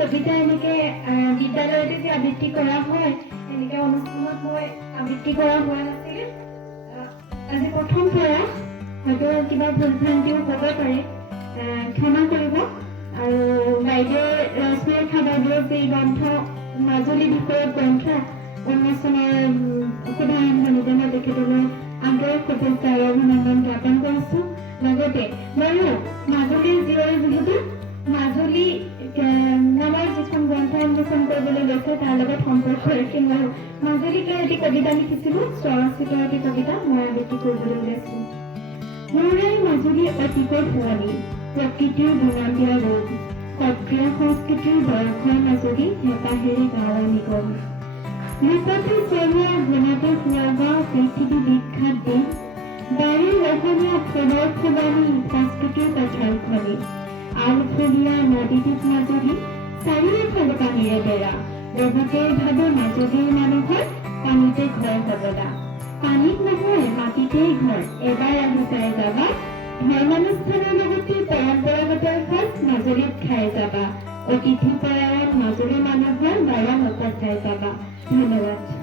কবিতা এনেকে বিদ্যালয়তে যে আবৃত্তি কৰা হয় এনেকে অনুষ্ঠানত মই আবৃত্তি কৰা হোৱা নাছিল। আজি প্ৰথম পৰা হয়তো কিবা ভুল ভ্ৰান্তিও হ'ব পাৰে, ক্ষমা কৰিব। আৰু বাইদেউ সুৰেখা বাইদেউৰ যি গ্ৰন্থ মাজুলী বিষয়ক গ্ৰন্থ উন্মোচনৰ শুভাৰম্ভণিতে মই তেখেতলৈ আন্তৰিক শুভেচ্ছা আৰু অভিনন্দন জ্ঞাপন কৰিছোঁ। লগতে ময়ো মাজুলীৰ জীয়ৰী যিহেতু মাজুলী নামৰ যিখন গ্ৰন্থ উন্মোচন কৰিবলৈ লৈছে তাৰ লগত সম্পৰ্ক ৰাখি মই মাজুলীক এটি কবিতা লিখিছিলোঁ, স্বৰচিত এটি কবিতা মই আবৃত্তি কৰিবলৈ ওলাইছোঁ। মোৰে মাজুলী অতিকৈ শুৱনি, প্ৰকৃতিৰ গুণাবীয় ৰূপ, সক্ৰিয় সংস্কৃতিৰ বয়সৰ মাজুলী হেঁপাহেৰে গাঁৱৰ নিগম। ৰূপতে চেহেৰা গুণতে সুৱাগা পৃথিৱী বিখ্যাত দেশ, বাৰীৰ ৰহণীয়া ফুলৰ ফুলনি সংস্কৃতিৰ পথাৰ খনি, আলফলীয়া নদীদ্বীপ মাজুলী চাৰিওফালে পানীৰে বেৰা, বহুতেই ভাবে মাজুলীৰ মানুহৰ পানীতে ঘৰ হবলা। পানীত নহয় মাটিতেই ঘৰ, এবাৰ আহি পাই যাবা, ধৰ্মানুষ্ঠানৰ লগতে পৰম্পৰাগত এসাঁজ মাজুলীত খাই যাবা, অতিথি পৰায়ণ মাজুলী মানুহৰ বাৰা নপঠাই যাবা। ধন্যবাদ।